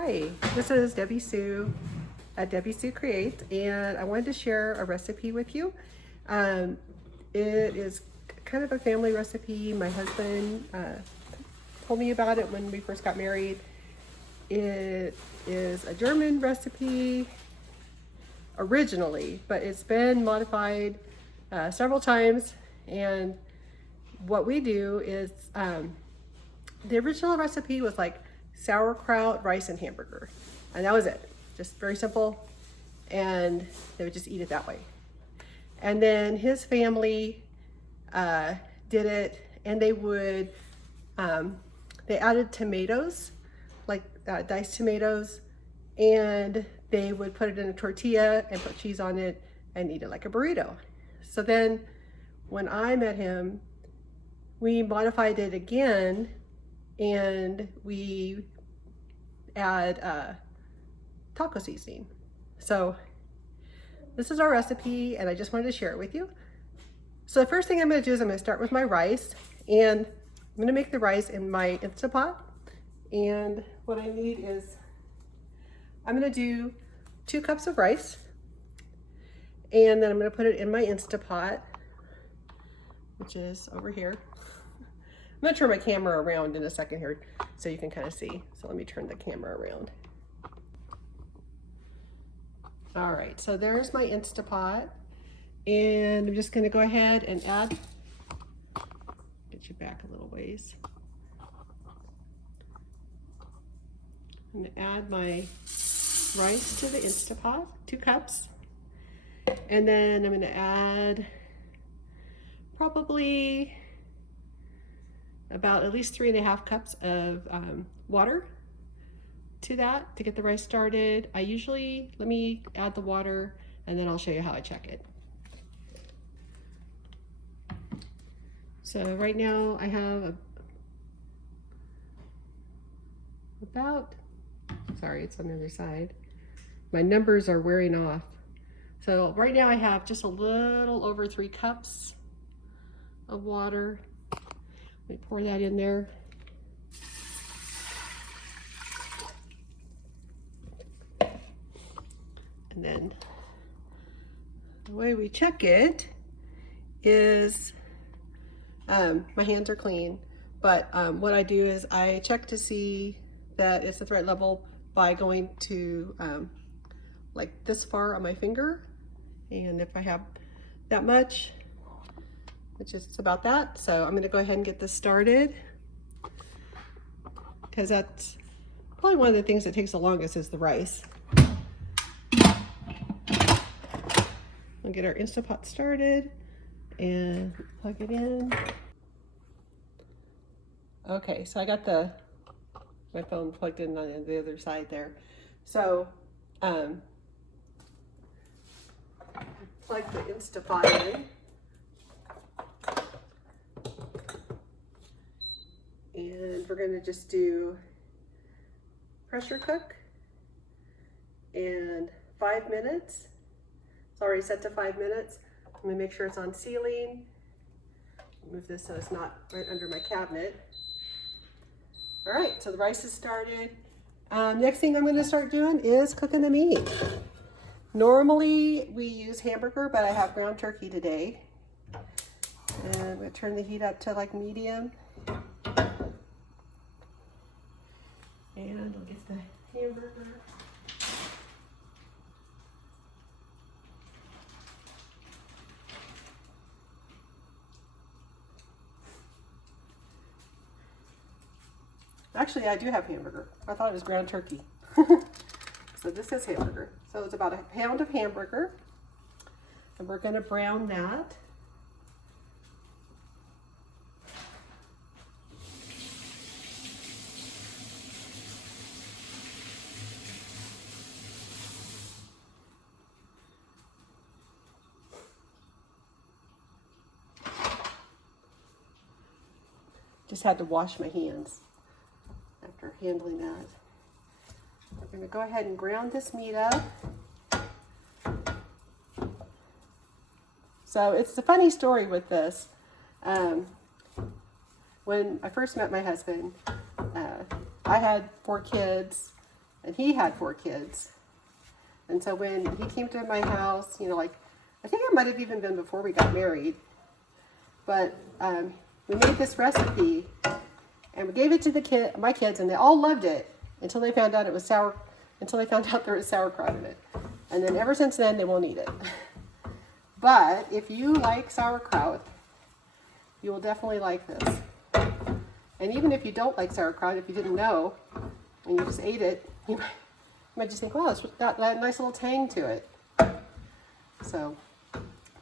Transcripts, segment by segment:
Hi, this is Debbie Sue at Debbie Sue Creates, and I wanted to share a recipe with you. It is kind of a family recipe. My husband told me about it when we first got married. It is a German recipe originally, but it's been modified several times. And what we do is the original recipe was like sauerkraut, rice, and hamburger, and that was it. Just very simple, and they would just eat it that way. And then his family did it, and they would they added tomatoes, like diced tomatoes, and they would put it in a tortilla and put cheese on it and eat it like a burrito. So then when I met him, we modified it again, and we add taco seasoning. So this is our recipe, and I just wanted to share it with you. So the first thing I'm going to do is I'm going to start with my rice, and I'm going to make the rice in my Instant Pot. And what I need is, I'm going to do 2 cups of rice, and then I'm going to put it in my Instant Pot, which is over here. I'm going to turn my camera around in a second here so you can kind of see. So let me turn the camera around. All right, so there's my Instant Pot, and I'm just going to go ahead and add, get you back a little ways. I'm going to add my rice to the Instant Pot, 2 cups, and then I'm going to add probably about at least 3.5 cups of water to that to get the rice started. Let me add the water and then I'll show you how I check it. So right now I have sorry, it's on the other side. My numbers are wearing off. So right now I have just a little over 3 cups of water. Let me pour that in there. And then the way we check it is, my hands are clean, but what I do is I check to see that it's the right level by going to like this far on my finger. And if I have that much, which is about that. So I'm gonna go ahead and get this started, because that's probably one of the things that takes the longest is the rice. We'll get our Instant Pot started and plug it in. Okay, so I got my phone plugged in on the other side there. So plug the Instant Pot in. And we're going to just do pressure cook and 5 minutes. It's already set to 5 minutes. I'm going to make sure it's on sealing. Move this so it's not right under my cabinet. All right, so the rice is started. Next thing I'm going to start doing is cooking the meat. Normally we use hamburger, but I have ground turkey today. And I'm going to turn the heat up to like medium. And I'll get the hamburger. Actually, I do have hamburger. I thought it was ground turkey. So this is hamburger. So it's about 1 pound of hamburger. And we're going to brown that. Just had to wash my hands after handling that. We're going to go ahead and ground this meat up. So it's a funny story with this. When I first met my husband, I had 4 kids and he had 4 kids. And so when he came to my house, you know, like, I think it might have even been before we got married, but we made this recipe and we gave it to my kids, and they all loved it until they found out it was until they found out there was sauerkraut in it. And then ever since then, they won't eat it. But if you like sauerkraut, you will definitely like this. And even if you don't like sauerkraut, if you didn't know, and you just ate it, you might just think, wow, it's got that nice little tang to it. So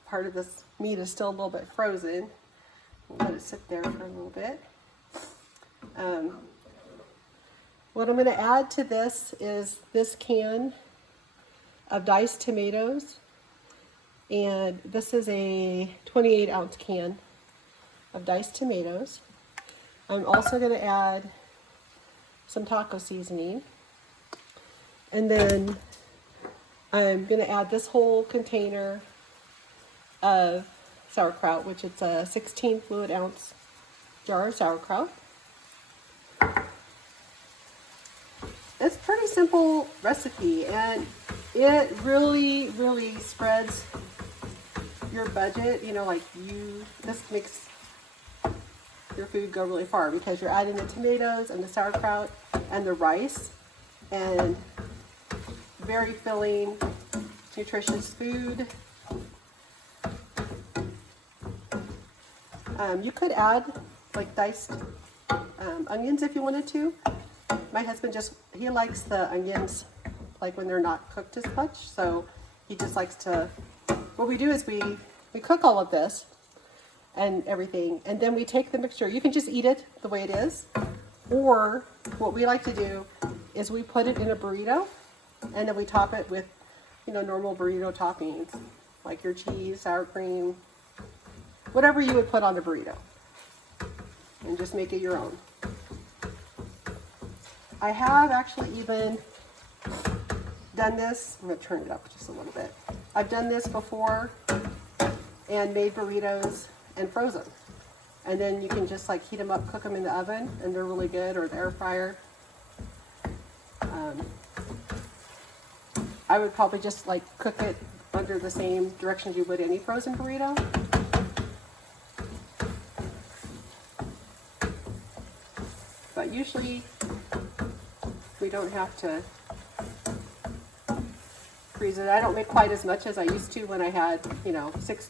part of this meat is still a little bit frozen. We'll let it sit there for a little bit. What I'm going to add to this is this can of diced tomatoes. And this is a 28-ounce can of diced tomatoes. I'm also going to add some taco seasoning. And then I'm going to add this whole container of sauerkraut, which it's a 16 fluid ounce jar of sauerkraut. It's a pretty simple recipe, and it really, really spreads your budget. You know, like this makes your food go really far because you're adding the tomatoes and the sauerkraut and the rice, and very filling, nutritious food. You could add like diced onions if you wanted to. My husband he likes the onions like when they're not cooked as much, so he just likes to, what we do is we cook all of this and everything, and then we take the mixture. You can just eat it the way it is, or what we like to do is we put it in a burrito, and then we top it with, you know, normal burrito toppings, like your cheese, sour cream, whatever you would put on a burrito, and just make it your own. I have actually even done this. I'm going to turn it up just a little bit. I've done this before and made burritos and froze them. And then you can just like heat them up, cook them in the oven, and they're really good, or the air fryer. I would probably just like cook it under the same directions you would any frozen burrito. But usually we don't have to freeze it. I don't make quite as much as I used to when I had, you know, six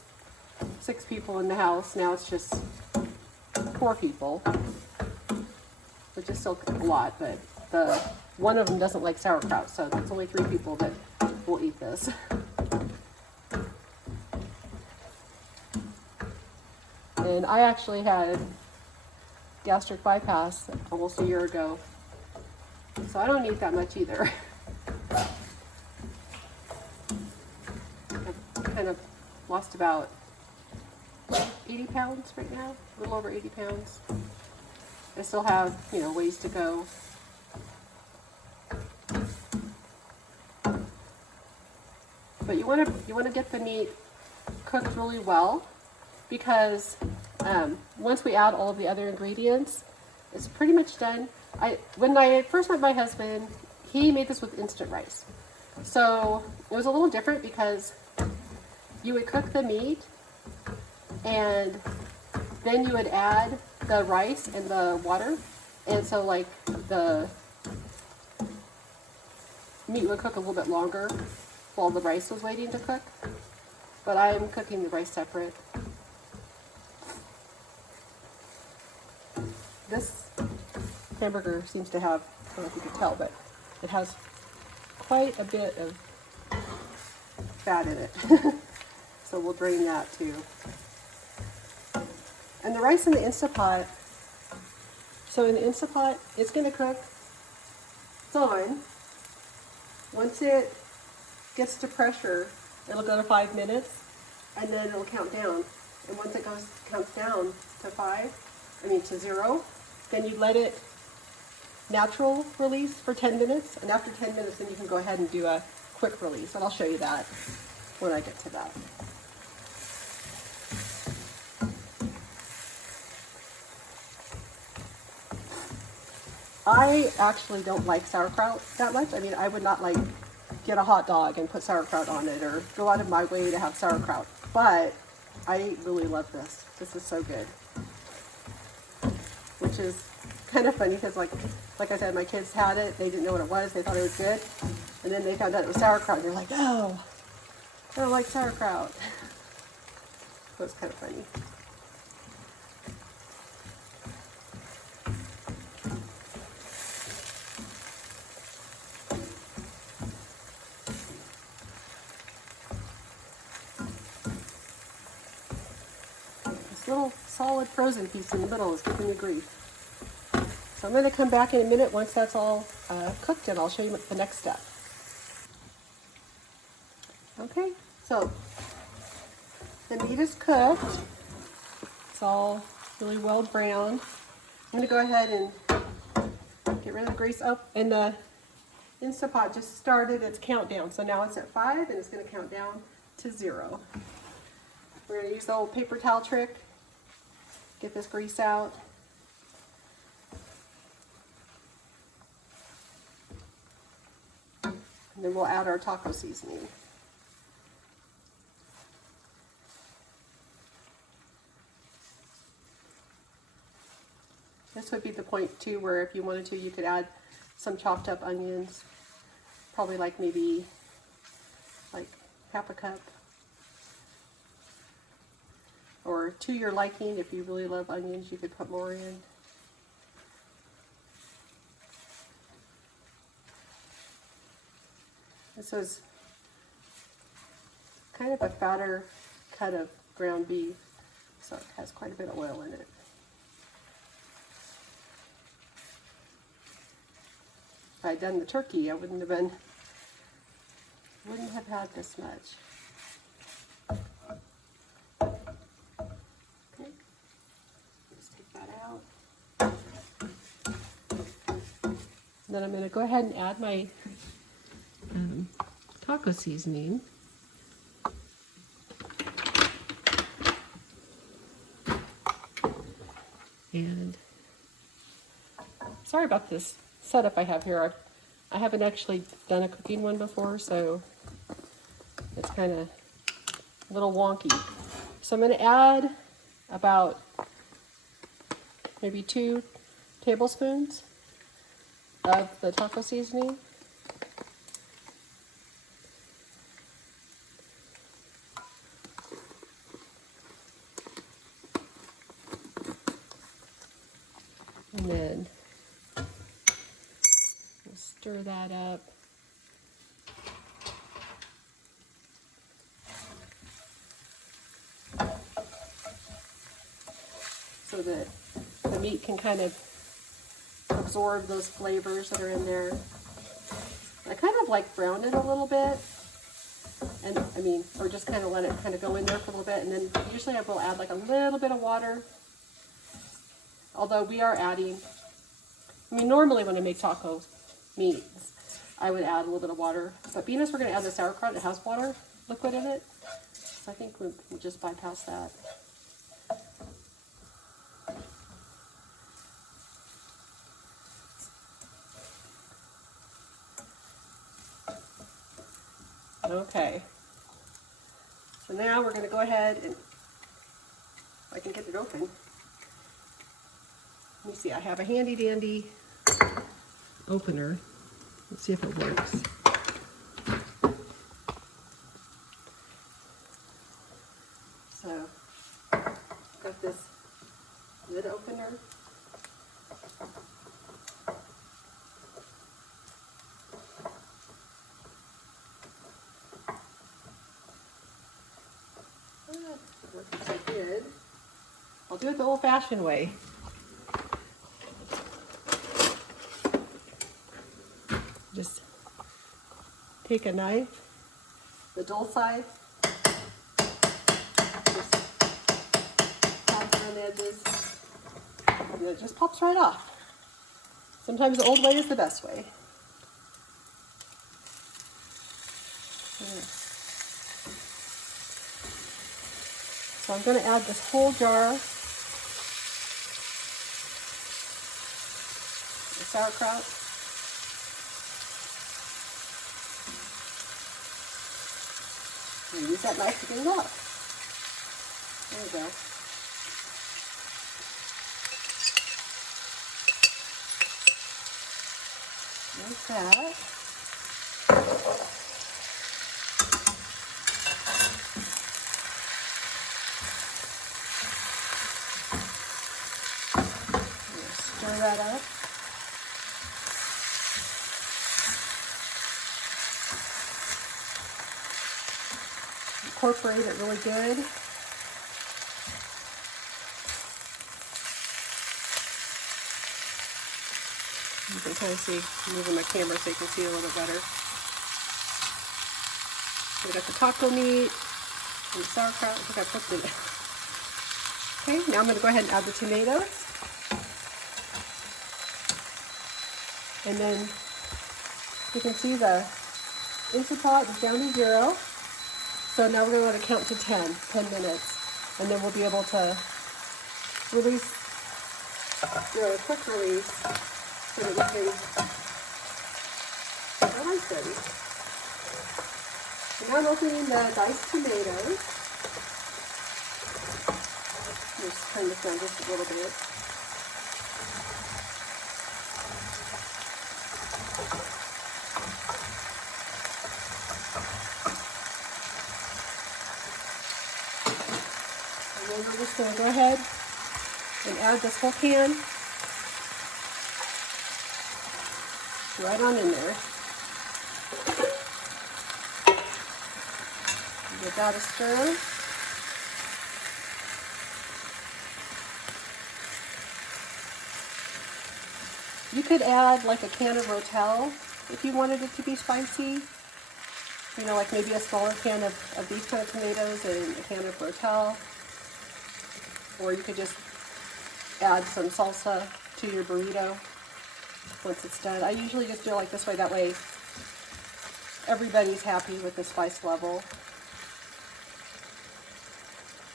people in the house. Now it's just 4 people, which is still a lot, but one of them doesn't like sauerkraut, so that's only 3 people that will eat this. And I actually had gastric bypass almost a year ago, so I don't eat that much either. I've kind of lost about 80 pounds right now, a little over 80 pounds. I still have, you know, ways to go. But you want to get the meat cooked really well, because once we add all of the other ingredients, it's pretty much done. When I first met my husband, he made this with instant rice. So it was a little different because you would cook the meat and then you would add the rice and the water. And so like the meat would cook a little bit longer while the rice was waiting to cook. But I'm cooking the rice separate. This hamburger seems to have, I don't know if you can tell, but it has quite a bit of fat in it. So we'll drain that too. And the rice in the Instant Pot, so in the Instant Pot, it's going to cook. It's on. Once it gets to pressure, it'll go to 5 minutes, and then it'll count down. And once it counts down to 0, then you let it natural release for 10 minutes, and after 10 minutes, then you can go ahead and do a quick release, and I'll show you that when I get to that. I actually don't like sauerkraut that much. I mean, I would not like get a hot dog and put sauerkraut on it or go out of my way to have sauerkraut. But I really love this. This is so good. Which is kind of funny because like I said, my kids had it. They didn't know what it was. They thought it was good. And then they found out it was sauerkraut. And they're like, oh, I don't like sauerkraut. So it's kind of funny. This little solid frozen piece in the middle is giving me grief. So I'm going to come back in a minute once that's all cooked, and I'll show you the next step. Okay, so the meat is cooked. It's all really well browned. I'm going to go ahead and get rid of the grease. Oh, and the Instant Pot just started its countdown. So now it's at 5 and it's going to count down to 0. We're going to use the old paper towel trick. Get this grease out. And then we'll add our taco seasoning. This would be the point too where if you wanted to, you could add some chopped up onions, probably like maybe like half a cup, or to your liking. If you really love onions, you could put more in. This was kind of a fatter cut of ground beef, so it has quite a bit of oil in it. If I had done the turkey, I wouldn't have had this much. Okay, let's take that out. And then I'm going to go ahead and add my taco seasoning. And sorry about this setup I have here. I haven't actually done a cooking one before, so it's kind of a little wonky. So I'm going to add about maybe 2 tablespoons of the taco seasoning. And then we'll stir that up. So that the meat can kind of absorb those flavors that are in there. I kind of like brown it a little bit, and or just kind of let it kind of go in there for a little bit, and then usually I will add like a little bit of water. Although we are adding, normally when I make taco meats, I would add a little bit of water. But being as we're going to add the sauerkraut, it has water liquid in it. So I think we'll just bypass that. Okay. So now we're going to go ahead and, if I can get it open. Let me see, I have a handy dandy opener. Let's see if it works. So, got this lid opener. As I did. I'll do it the old-fashioned way. Just take a knife, the dull side, just pops around the edges, and it just pops right off. Sometimes the old way is the best way. So I'm going to add this whole jar of sauerkraut. And use that knife to get it out. There we go. Like that. Stir that up. Incorporate it really good. You can kind of see, I'm moving my camera so you can see a little better. We got the taco meat and the sauerkraut. I think I put it. Okay, now I'm going to go ahead and add the tomatoes. And then you can see the Instant Pot is down to 0. So now we're going to count to 10 minutes. And then we'll be able to release, a quick release so that we can get our rice ready. So now I'm opening the diced tomatoes. Just turn this down just a little bit. And then we're just going to go ahead and add this whole can right on in there. Give that a stir. You could add like a can of Rotel if you wanted it to be spicy. You know, like maybe a smaller can of these kind of tomatoes and a can of Rotel. Or you could just add some salsa to your burrito once it's done. I usually just do it like this way, that way everybody's happy with the spice level.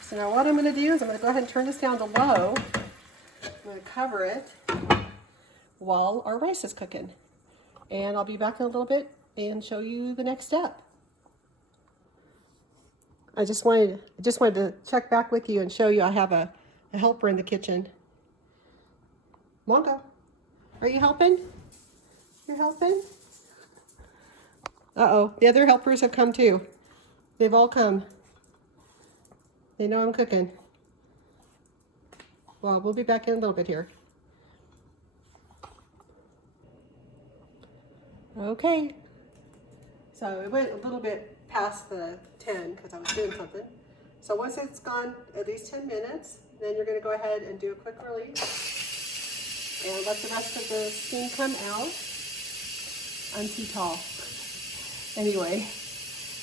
So now what I'm going to do is I'm going to go ahead and turn this down to low. I'm going to cover it while our rice is cooking. And I'll be back in a little bit and show you the next step. I just wanted to check back with you and show you I have a helper in the kitchen. Mongo, are you helping? You're helping? Uh-oh, the other helpers have come too. They've all come. They know I'm cooking. Well, we'll be back in a little bit here. Okay. So it went a little bit past the 10 because I was doing something. So once it's gone at least 10 minutes, then you're going to go ahead and do a quick release and let the rest of the steam come out. I'm too tall. Anyway,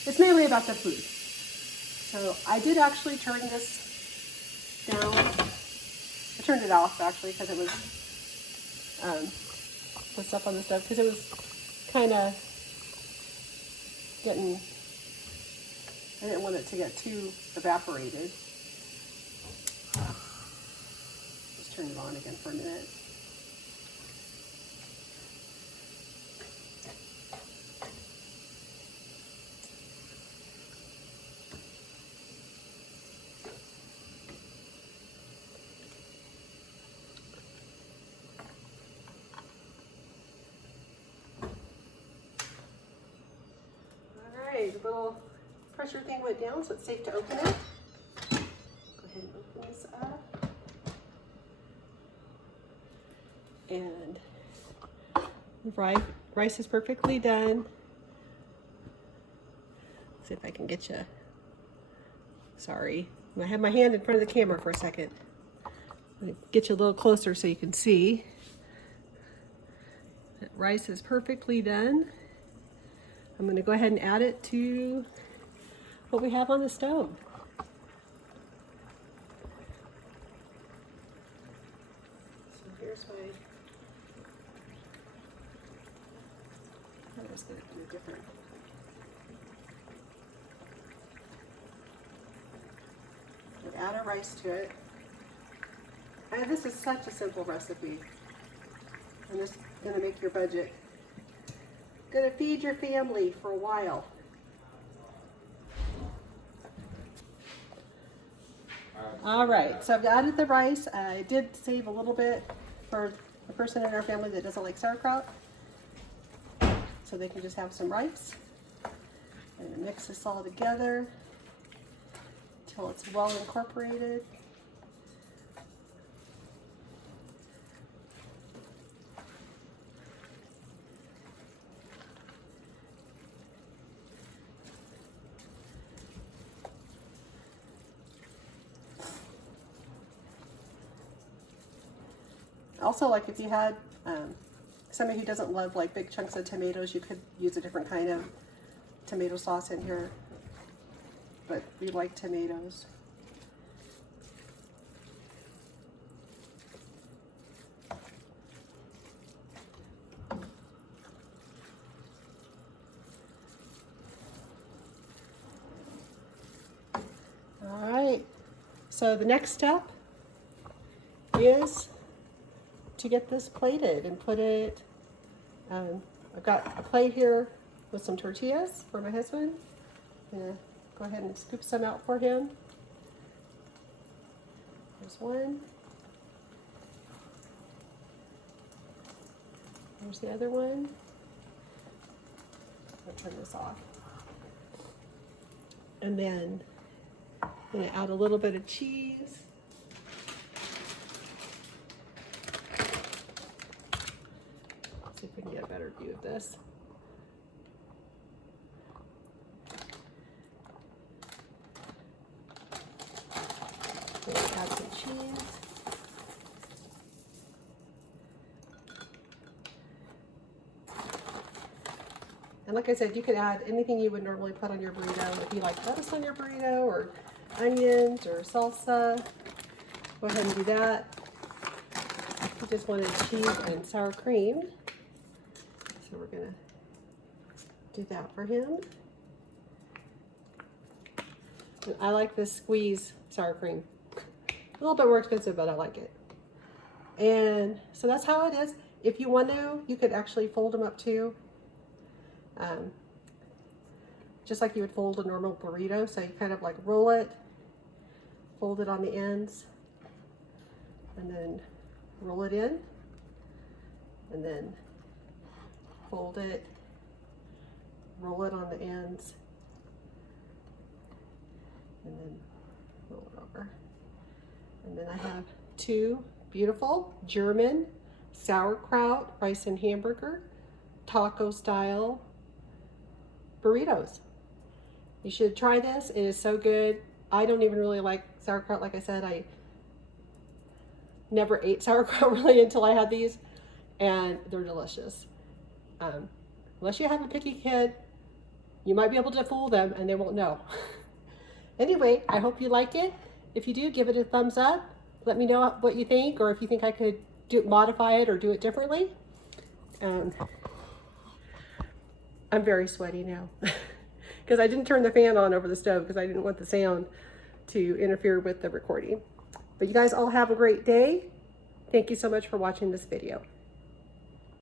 it's mainly about the food. So I did actually turn this down. I turned it off actually because it was put stuff on the stove because it was kind of getting, I didn't want it to get too evaporated. Just turn it on again for a minute. The little pressure thing went down, so it's safe to open it. Go ahead and open this up. And the rice is perfectly done. Let's see if I can get you. Sorry, I have my hand in front of the camera for a second. I'm going to get you a little closer so you can see. That rice is perfectly done. I'm going to go ahead and add it to what we have on the stove. So here's my, I'm just going to do different. Add our rice to it. And this is such a simple recipe. And this Gonna make your budget. Gonna feed your family for a while. All right, so I've added the rice. I did save a little bit for the person in our family that doesn't like sauerkraut, so they can just have some rice. I'm gonna mix this all together until it's well incorporated. Also, like if you had somebody who doesn't love like big chunks of tomatoes, you could use a different kind of tomato sauce in here, but we like tomatoes. All right, so the next step is to get this plated and put it, I've got a plate here with some tortillas for my husband. I'm gonna go ahead and scoop some out for him. There's one. There's the other one. I'll turn this off. And then I'm gonna add a little bit of cheese. See if we can get a better view of this. Add some cheese. And like I said, you can add anything you would normally put on your burrito. If you like lettuce on your burrito, or onions, or salsa, go ahead and do that. We just wanted cheese and sour cream, so we're gonna do that for him. And I like this squeeze sour cream. A little bit more expensive, but I like it. And so that's how it is. If you want to, you could actually fold them up too. Just like you would fold a normal burrito. So you kind of like roll it, fold it on the ends, and then roll it in, and then fold it, roll it on the ends, and then roll it over. And then I have two beautiful German sauerkraut rice and hamburger taco style burritos. You should try this. It is so good. I don't even really like sauerkraut. Like I said, I never ate sauerkraut really until I had these, and they're delicious. Unless you have a picky kid, you might be able to fool them and they won't know. Anyway, I hope you like it. If you do, give it a thumbs up. Let me know what you think, or if you think I could modify it or do it differently. I'm very sweaty now because I didn't turn the fan on over the stove because I didn't want the sound to interfere with the recording. But you guys all have a great day. Thank you so much for watching this video.